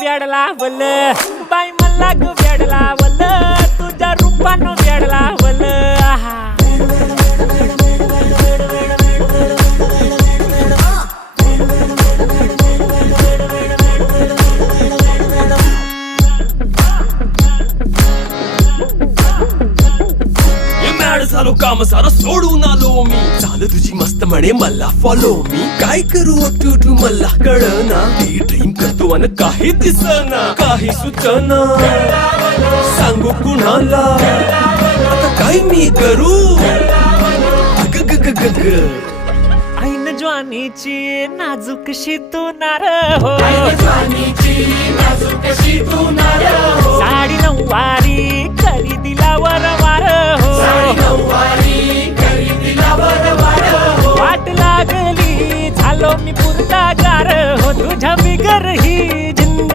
वेडला वल बाई मला ग वेडला वल तुझ्या रूपानं वेडला वल झालो काम सारा सोडून आलो मी झालं तुझी मस्त म्हणे मला फॉलो मी काय करू टू मला कळना ती ड्रीम करतो आणि काही दिसना काही सुचना सांगू कुणाला आता काय मी करू ग ग ग ग ग ऐन ज्वानीची नाजूकशी तू नार हो साडी नऊवारी करी दिला वरवार हो वाट लागली झालो मी पुरता गार हो तुझ्या बिगर ही